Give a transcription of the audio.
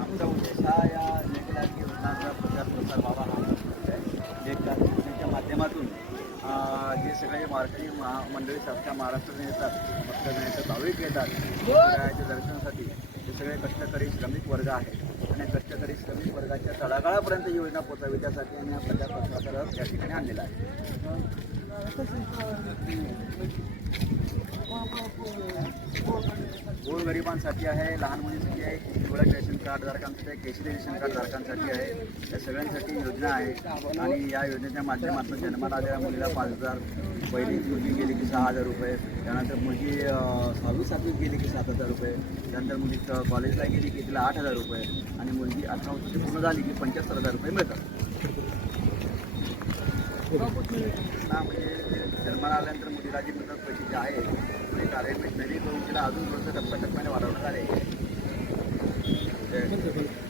आमचा उद्देश हा या लेखलाची योजनांचा प्रचार प्रसार आहे लेखलाची योजनेच्या माध्यमातून अं, जे सगळे वारकरी महा मंडळी अख्ख्या महाराष्ट्रातून येतात भक्त भाविक येतात विठुरायाच्या दर्शनासाठी हे सगळे कष्टकरी श्रमिक वर्ग आहेत आणि कष्टकरी श्रमिक वर्गाच्या तळागाळापर्यंत ही योजना पोचावी त्यासाठी आम्ही हा प्रचार प्रसार ठिकाणी आणलेला आहे गोरगरिबांसाठी आहे लहान मुलींसाठी आहे पिवळ्या रेशन कार्ड धारकांसाठी आहे केशरी रेशन कार्ड धारकांसाठी आहे. या सगळ्यांसाठी योजना आहे आणि या योजनेच्या माध्यमातून जन्माला आलेल्या मुलीला पाच हजार पहिली मुलगी गेली की सहा हजार रुपये त्यानंतर मुलगी सहावी सातवीत गेली की सात हजार रुपये त्यानंतर मुली कॉलेजला गेली की तिला आठ हजार रुपये आणि मुलगी अठरा वर्षाची पूर्ण झाली की पंच्याहत्तर हजार रुपये मिळतात. ना म्हणजे जन्माला आल्यानंतर मुलीला जी मिळतात पैसे जे आहे ते कार्यान्वित अरेंजमेंट नवी करून तिला अजून थोडंसं टप्प्याटप्प्याने वाढवण्यात आले ते